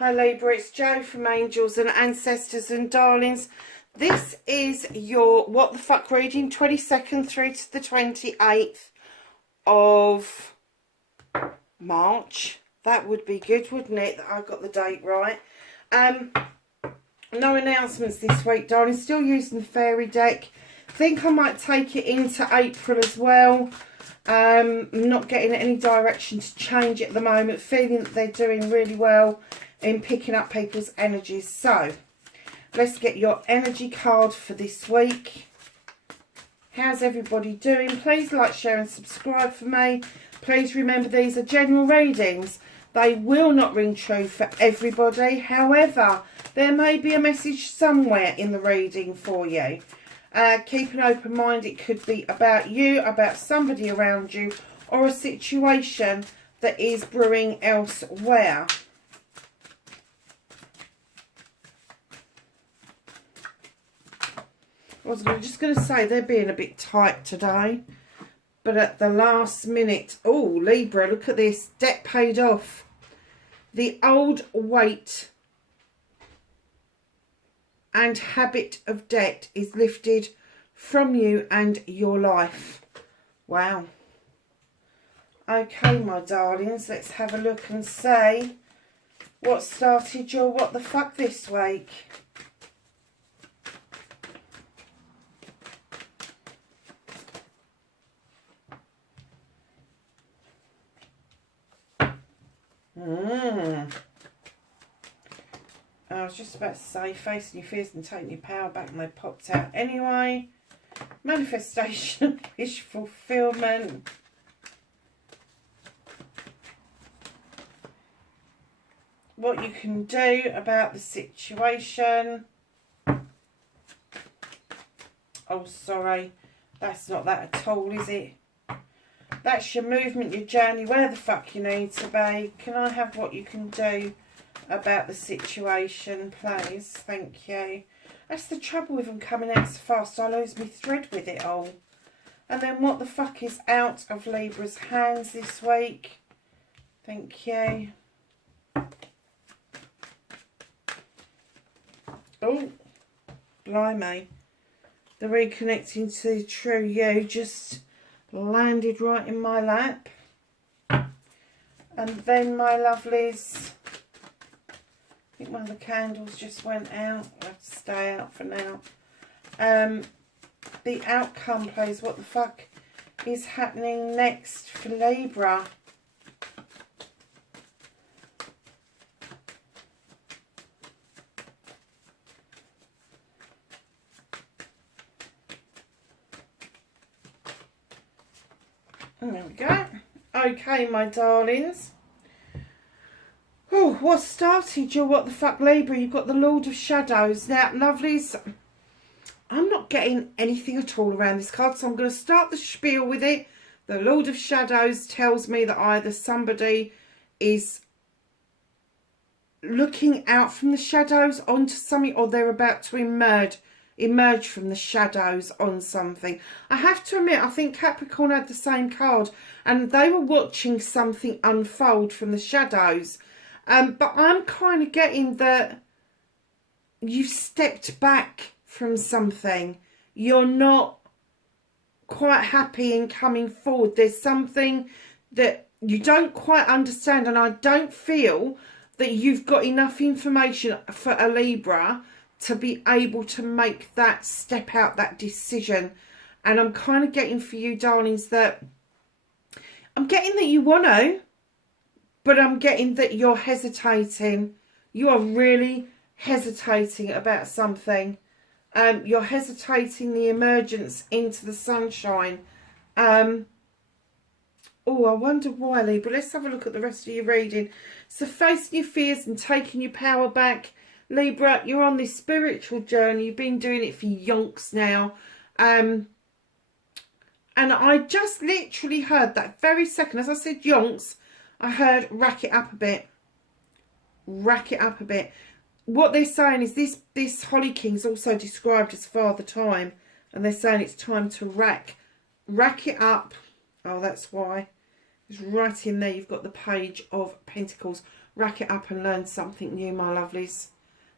Hi Libra, it's Jo from Angels and Ancestors and Darlings. This is your What the Fuck reading, 22nd through to the 28th of March. That would be good, wouldn't it, that I got the date right. No announcements this week, darling. Still using the fairy deck. Think I might take it into April as well. I'm not getting any direction to change it at the moment. Feeling that they're doing really well in picking up people's energies. So, let's get your energy card for this week. How's everybody doing? Please like, share and subscribe for me. Please remember these are general readings. They will not ring true for everybody. However, there may be a message somewhere in the reading for you. Keep an open mind. It could be about you, about somebody around you, or a situation that is brewing elsewhere. I was just going to say they're being a bit tight today. But at the last minute... Oh, Libra, look at this. Debt paid off. The old weight and habit of debt is lifted from you and your life. Wow. Okay, my darlings. Let's have a look and see what started your What the Fuck this week. I was just about to say, facing your fears and taking your power back, and they popped out anyway. Manifestation, wish fulfillment. What you can do about the situation. Oh, sorry. That's not that at all, is it? That's your movement, your journey, where the fuck you need to be. Can I have what you can do about the situation, please? Thank you. That's the trouble with them coming out so fast. I lose my thread with it all. And then what the fuck is out of Libra's hands this week? Thank you. Oh, blimey. The reconnecting to the true you just landed right in my lap. And then, my lovelies, I think one of the candles just went out. I'll have to stay out for now. The outcome, please. What the fuck is happening next for Libra? There we go. Okay, my darlings. Oh, what started your What the Fuck Libra? You've got the Lord of Shadows. Now, lovelies, I'm not getting anything at all around this card, so I'm going to start the spiel with it. The Lord of Shadows tells me that either somebody is looking out from the shadows onto something, or they're about to emerge from the shadows on something. I have to admit, I think Capricorn had the same card, and they were watching something unfold from the shadows. But I'm kind of getting that you've stepped back from something. You're not quite happy in coming forward. There's something that you don't quite understand, and I don't feel that you've got enough information for a Libra to be able to make that step out, that decision. And I'm kind of getting for you, darlings, that I'm getting that you want to, but I'm getting that you're hesitating. You are really hesitating about something. You're hesitating the emergence into the sunshine. Oh, I wonder why, Libra. Let's have a look at the rest of your reading. So, facing your fears and taking your power back. Libra, you're on this spiritual journey. You've been doing it for yonks now. And I just literally heard that very second, as I said yonks, I heard rack it up a bit. Rack it up a bit. What they're saying is this Holly King is also described as Father Time. And they're saying it's time to rack it up. Oh, that's why. It's right in there. You've got the Page of Pentacles. rack it up and learn something new, my lovelies.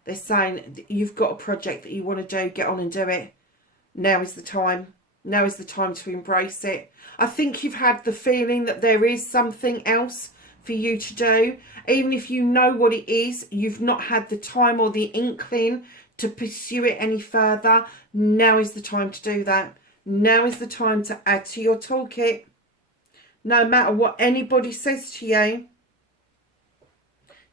They're saying you've got a project that you want to do, get on and do it. Now is the time. Now is the time to embrace it. I think you've had the feeling that there is something else for you to do. Even if you know what it is, you've not had the time or the inkling to pursue it any further. Now is the time to do that. Now is the time to add to your toolkit. No matter what anybody says to you,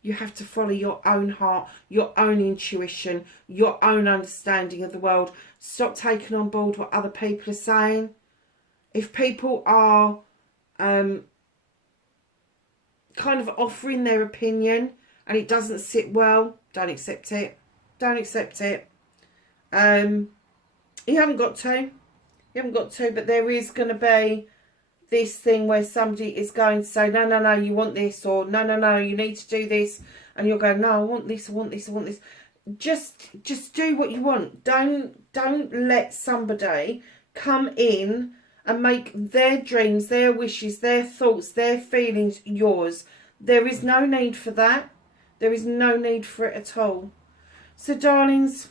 you have to follow your own heart, your own intuition, your own understanding of the world. Stop taking on board what other people are saying. If people are kind of offering their opinion and it doesn't sit well, don't accept it. Don't accept it. You haven't got to. You haven't got to, but there is going to be this thing where somebody is going to say, no, no, no, you want this, or no, no, no, you need to do this, and you're going, no, I want this, I want this, I want this. Just do what you want. Don't let somebody come in and make their dreams, their wishes, their thoughts, their feelings yours. There is no need for that. There is no need for it at all. So, darlings,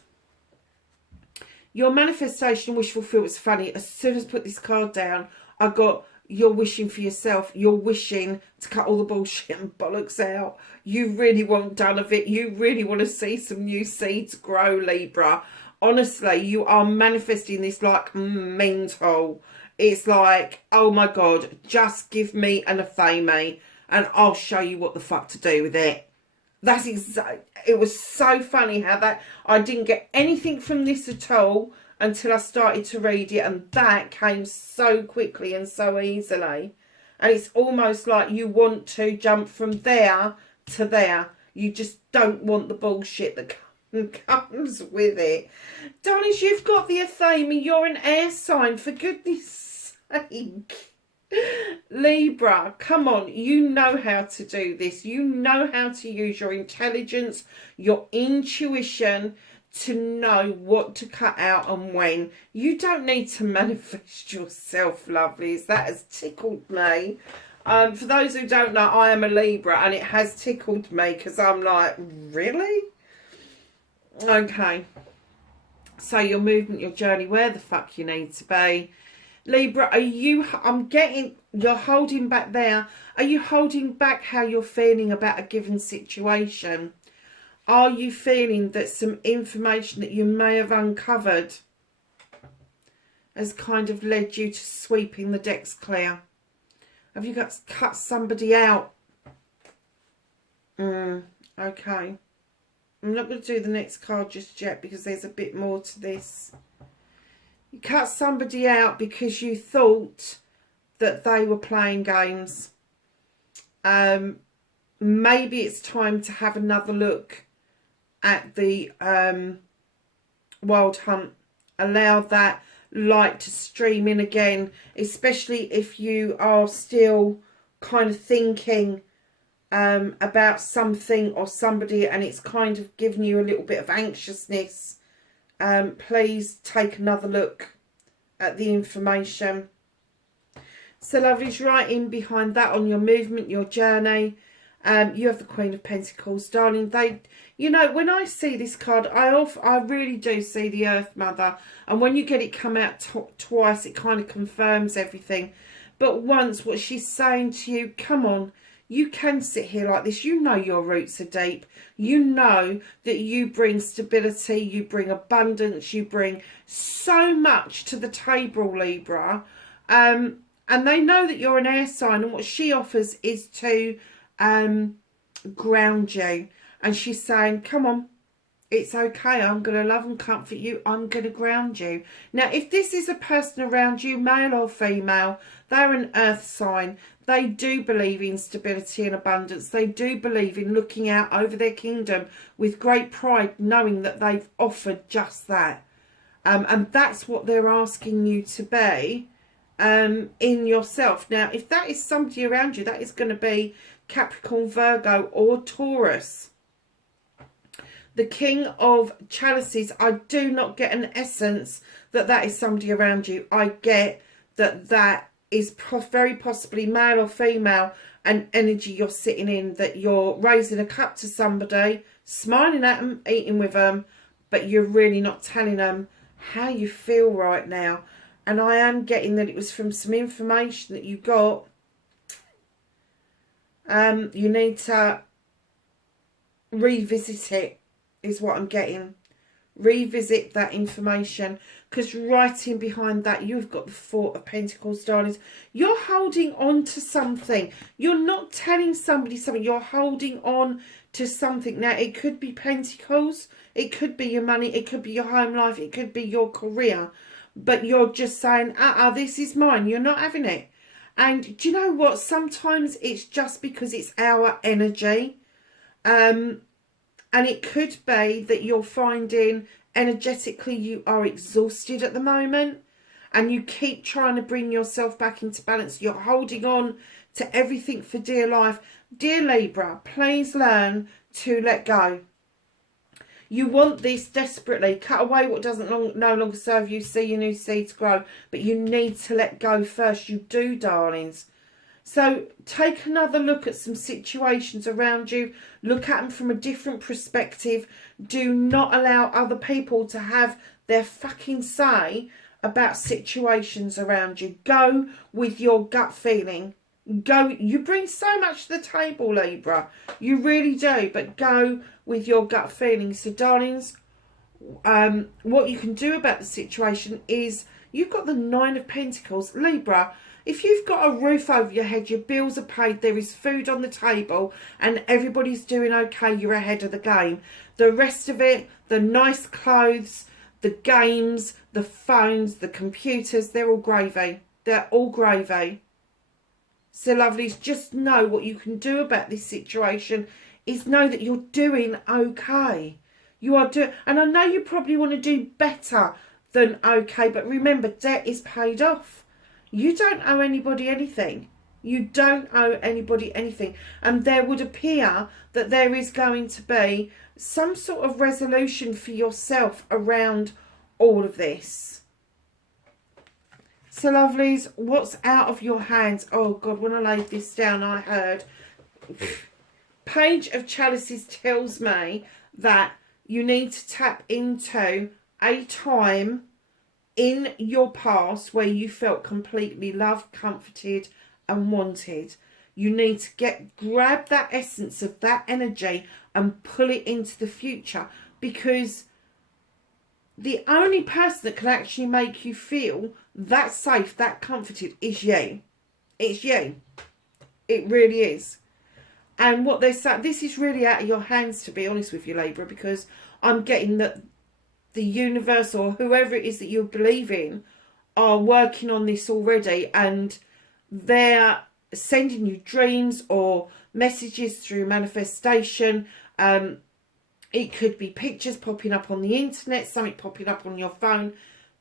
your manifestation wish fulfilled was funny. As soon as I put this card down, I got, you're wishing for yourself. You're wishing to cut all the bullshit and bollocks out. You really want done of it. You really want to see some new seeds grow, Libra. Honestly, you are manifesting this like mental. It's like, oh my God, just give me an athame and I'll show you what the fuck to do with it. That's it was so funny how that, I didn't get anything from this at all until I started to read it, and that came so quickly and so easily. And it's almost like you want to jump from there to there. You just don't want the bullshit that comes with it. Darlings, you've got the athame. You're an air sign, for goodness sake. Libra, come on, you know how to do this. You know how to use your intelligence, your intuition to know what to cut out and when. You don't need to manifest yourself, lovelies. That has tickled me. For those who don't know, I am a Libra, and it has tickled me because I'm like, really? Okay. So your movement, your journey, where the fuck you need to be. Libra, are you, you're holding back there. Are you holding back how you're feeling about a given situation? Are you feeling that some information that you may have uncovered has kind of led you to sweeping the decks clear? Have you got to cut somebody out? Okay. I'm not going to do the next card just yet because there's a bit more to this. You cut somebody out because you thought that they were playing games. Maybe it's time to have another look at the wild hunt. Allow that light to stream in again, especially if you are still kind of thinking about something or somebody and it's kind of giving you a little bit of anxiousness. Please take another look at the information. So lovelies, right in behind that on your movement, your journey, you have the Queen of Pentacles. Darling, you know, when I see this card, I really do see the Earth Mother. And when you get it come out twice, it kind of confirms everything. But once, what she's saying to you, come on, you can sit here like this. You know your roots are deep. You know that you bring stability, you bring abundance, you bring so much to the table, Libra. And they know that you're an air sign, and what she offers is to ground you. And she's saying, come on, it's okay. I'm going to love and comfort you. I'm going to ground you. Now, if this is a person around you, male or female, they're an earth sign. They do believe in stability and abundance. They do believe in looking out over their kingdom with great pride, knowing that they've offered just that. And that's what they're asking you to be in yourself. Now, if that is somebody around you, that is going to be Capricorn, Virgo or Taurus. The King of Chalices, I do not get an essence that that is somebody around you. I get that is very possibly male or female, an energy you're sitting in, that you're raising a cup to somebody, smiling at them, eating with them, but you're really not telling them how you feel right now. And I am getting that it was from some information that you got. You need to revisit it, is what I'm getting. Revisit that information, because writing behind that, you've got the Four of Pentacles, darlings. You're holding on to something. You're not telling somebody something. You're holding on to something. Now, it could be Pentacles. It could be your money. It could be your home life. It could be your career. But you're just saying, this is mine. You're not having it. And do you know what? Sometimes it's just because it's our energy. And it could be that you're finding energetically you are exhausted at the moment, and you keep trying to bring yourself back into balance. You're holding on to everything for dear life. Dear Libra, please learn to let go. You want this desperately. Cut away what doesn't no longer serve you. See your new seeds grow. But you need to let go first. You do, darlings. So take another look at some situations around you. Look at them from a different perspective. Do not allow other people to have their fucking say about situations around you. Go with your gut feeling. Go. You bring so much to the table, Libra. You really do. But go with your gut feeling. So, darlings, what you can do about the situation is, you've got the Nine of Pentacles. Libra, if you've got a roof over your head, your bills are paid, there is food on the table, and everybody's doing okay, you're ahead of the game. The rest of it, the nice clothes, the games, the phones, the computers, they're all gravy. They're all gravy. So, lovelies, just know what you can do about this situation is know that you're doing okay. You are doing, and I know you probably want to do better than okay, but remember, debt is paid off. You don't owe anybody anything. You don't owe anybody anything. And there would appear that there is going to be some sort of resolution for yourself around all of this. So, lovelies, what's out of your hands? Oh, God, when I laid this down, I heard Page of Chalices tells me that you need to tap into a time in your past where you felt completely loved, comforted and wanted. You need to grab that essence of that energy and pull it into the future, because the only person that can actually make you feel that safe, that comforted is you. It's you. It really is. And what they're saying, this is really out of your hands, to be honest with you, Libra, because I'm getting that the universe or whoever it is that you believe in are working on this already, and they're sending you dreams or messages through manifestation. It could be pictures popping up on the internet, something popping up on your phone,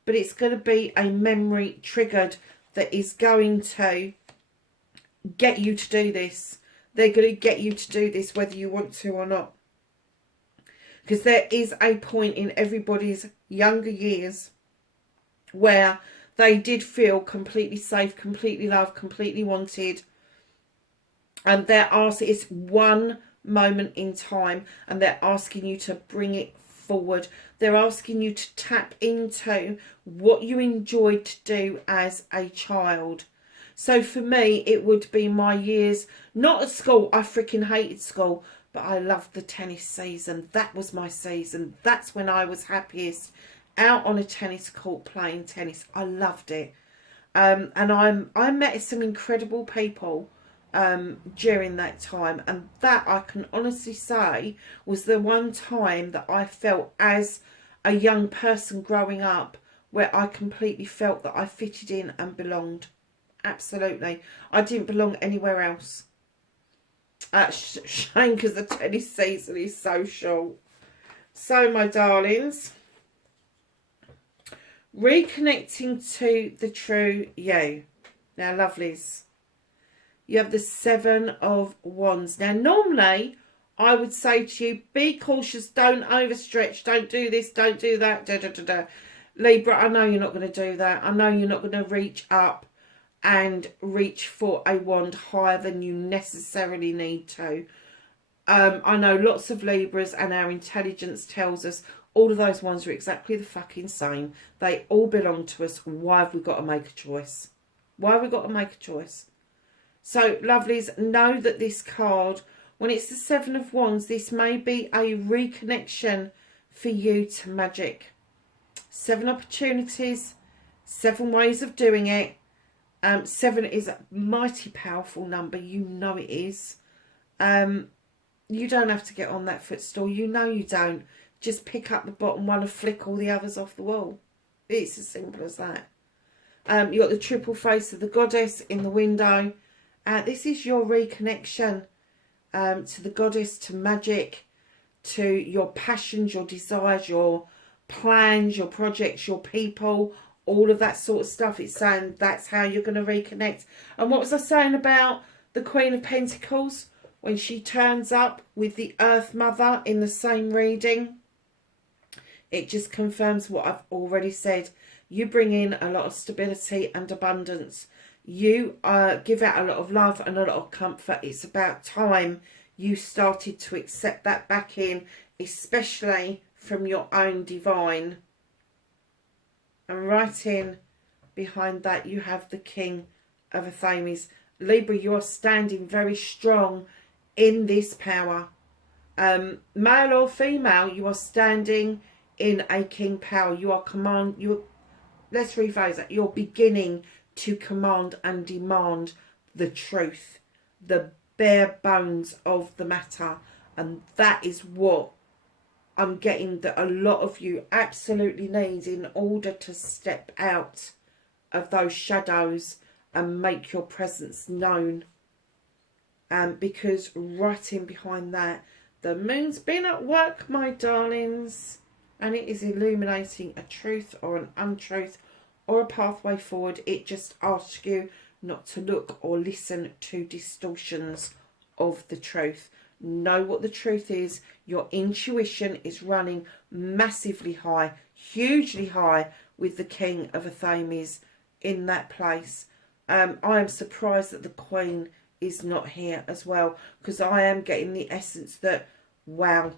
but it's going to be a memory triggered that is going to get you to do this. They're going to get you to do this whether you want to or not. Because there is a point in everybody's younger years where they did feel completely safe, completely loved, completely wanted. And they're asking, it's one moment in time, and they're asking you to bring it forward. They're asking you to tap into what you enjoyed to do as a child. So for me, it would be my years, not at school. I freaking hated school, but I loved the tennis season. That was my season. That's when I was happiest, out on a tennis court playing tennis. I loved it. And I met some incredible people during that time, and that I can honestly say was the one time that I felt as a young person growing up where I completely felt that I fitted in and belonged. Absolutely. I didn't belong anywhere else. Shame, because the tennis season is so short. So, my darlings, reconnecting to the true you. Now, lovelies, you have the Seven of Wands. Now, normally, I would say to you, be cautious, don't overstretch, don't do this, don't do that, da da da da. Libra, I know you're not going to do that. I know you're not going to reach up and reach for a wand higher than you necessarily need to. I know lots of Libras, and our intelligence tells us all of those ones are exactly the fucking same. They all belong to us. Why have we got to make a choice? Why have we got to make a choice? So, lovelies, know that this card, when it's the Seven of Wands, this may be a reconnection for you to magic. 7 opportunities, 7 ways of doing it. 7 is a mighty powerful number. You know it is. You don't have to get on that footstool. You know you don't. Just pick up the bottom one and flick all the others off the wall. It's as simple as that. You got the triple face of the goddess in the window. This is your reconnection to the goddess, to magic, to your passions, your desires, your plans, your projects, your people, all of that sort of stuff. It's saying that's how you're going to reconnect. And what was I saying about the Queen of Pentacles? When she turns up with the Earth Mother in the same reading, it just confirms what I've already said. You bring in a lot of stability and abundance. You give out a lot of love and a lot of comfort. It's about time you started to accept that back in, especially from your own divine. And right in behind that, you have the King of Athames. Libra, you are standing very strong in this power. Male or female, you are standing in a king power. You are let's rephrase that. You're beginning to command and demand the truth, the bare bones of the matter. And that is what I'm getting that a lot of you absolutely need in order to step out of those shadows and make your presence known. Because right in behind that, the moon's been at work, my darlings, and it is illuminating a truth or an untruth or a pathway forward. It just asks you not to look or listen to distortions of the truth. Know what the truth is. Your intuition is running massively high, hugely high, with the King of Athames in that place. I am surprised that the Queen is not here as well, because I am getting the essence that, wow,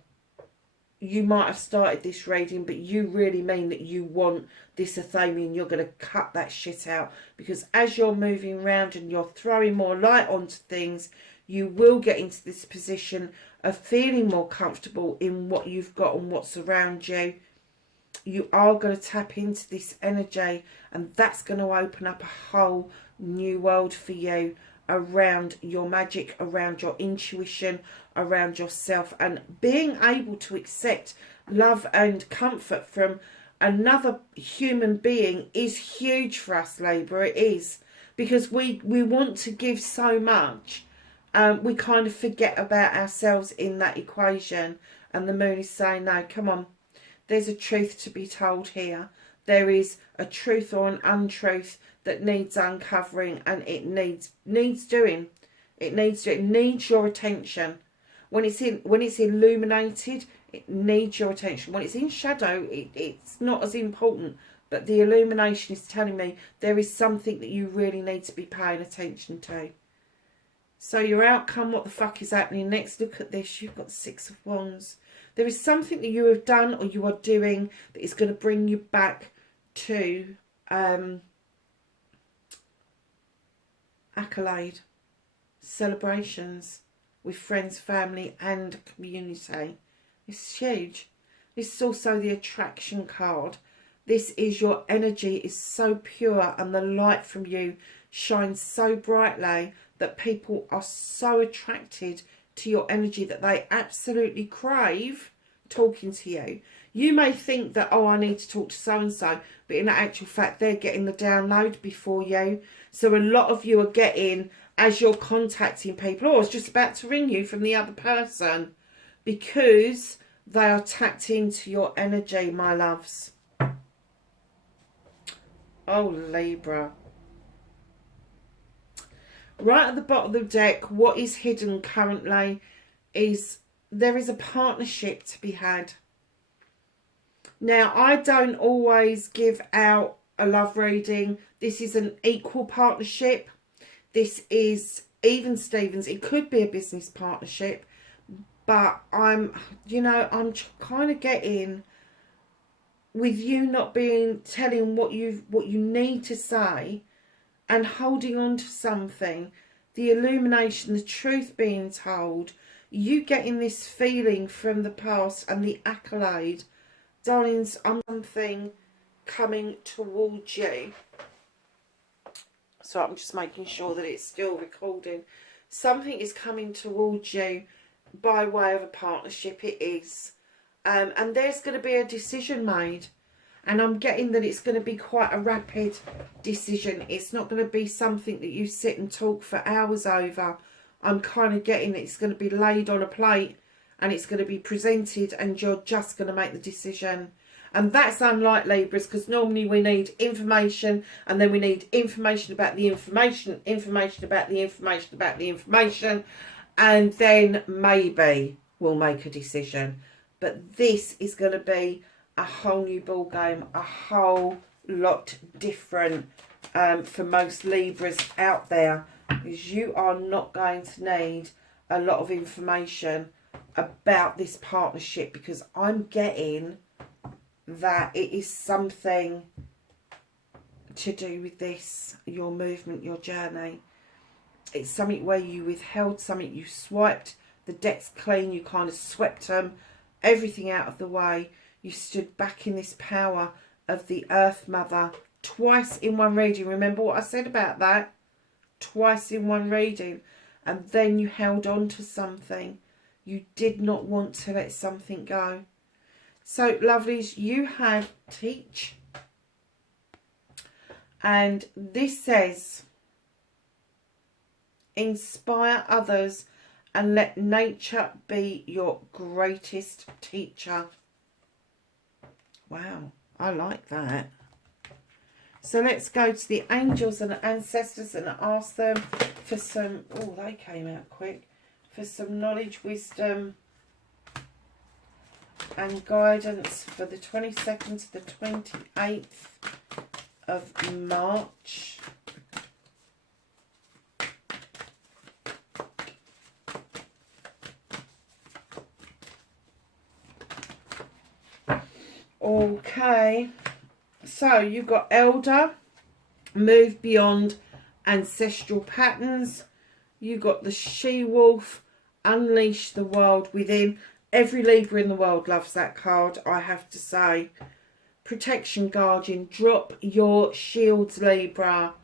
you might have started this reading, but you really mean that you want this Athamian. You're going to cut that shit out, because as you're moving around and you're throwing more light onto things, you will get into this position of feeling more comfortable in what you've got and what's around you. You are going to tap into this energy, and that's going to open up a whole new world for you around your magic, around your intuition, around yourself, and being able to accept love and comfort from another human being is huge for us, Libra. It is, because we want to give so much. We kind of forget about ourselves in that equation, and the moon is saying, no, come on, there's a truth to be told here. There is a truth or an untruth that needs uncovering, and it needs doing. It needs your attention. When it's illuminated, it needs your attention. When it's in shadow, it's not as important. But the illumination is telling me there is something that you really need to be paying attention to. So your outcome, what the fuck is happening next? Look at this. You've got the Six of Wands. There is something that you have done or you are doing that is going to bring you back to accolade, celebrations with friends, family and community. It's huge. This is also the attraction card. This is your energy is so pure, and the light from you shines so brightly that people are so attracted to your energy that they absolutely crave talking to you. You may think that, oh, I need to talk to so-and-so, but in actual fact, they're getting the download before you. So a lot of you are getting, as you're contacting people, oh, I was just about to ring you from the other person, because they are tapped into your energy, my loves. Oh, Libra. Right at the bottom of the deck, what is hidden currently is there is a partnership to be had. Now, I don't always give out a love reading This is an equal partnership. This is even Stevens. It could be a business partnership, but I'm kind of getting, with you not being telling what you need to say and holding on to something, the illumination, the truth being told, you getting this feeling from the past and the accolade, darlings, I'm something coming towards you. So I'm just making sure that it's still recording. Something is coming towards you by way of a partnership. It is. And there's going to be a decision made. And I'm getting that it's going to be quite a rapid decision. It's not going to be something that you sit and talk for hours over. I'm kind of getting that it's going to be laid on a plate and it's going to be presented and you're just going to make the decision. And that's unlike Libras, because normally we need information and then we need information about the information, information about the information about the information, and then maybe we'll make a decision. But this is going to be a whole new ball game, a whole lot different for most Libras out there, because you are not going to need a lot of information about this partnership, because I'm getting that it is something to do with this, your movement, your journey. It's something where you withheld something, you swiped the decks clean, you kind of swept them, everything out of the way. You stood back in this power of the Earth Mother twice in one reading. Remember what I said about that? Twice in one reading. And then you held on to something. You did not want to let something go. So, lovelies, you have teach. And this says, inspire others and let nature be your greatest teacher. Wow, I like that. So let's go to the angels and ancestors and ask them for some, oh, they came out quick, for some knowledge, wisdom and guidance for the 22nd to the 28th of March. Okay, so you've got Elder, move beyond ancestral patterns. You've got the She-Wolf, unleash the world within. Every Libra in the world loves that card, I have to say. Protection Guardian, drop your shields, Libra.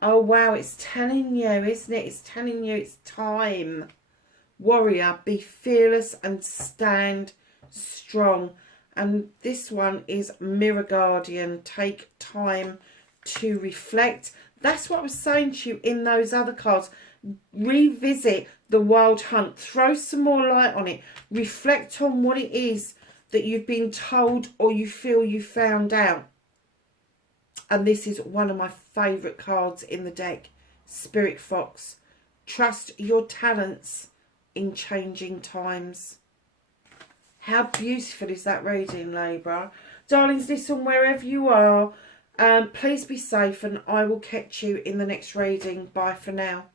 Oh, wow, it's telling you, isn't it? It's telling you it's time. Warrior, be fearless and stand strong. And this one is Mirror Guardian, take time to reflect. That's what I was saying to you in those other cards. Revisit the Wild Hunt, throw some more light on it, reflect on what it is that you've been told or you feel you found out. And this is one of my favourite cards in the deck, Spirit Fox. Trust your talents in changing times. How beautiful is that reading, Libra? Darlings, listen, wherever you are, please be safe and I will catch you in the next reading. Bye for now.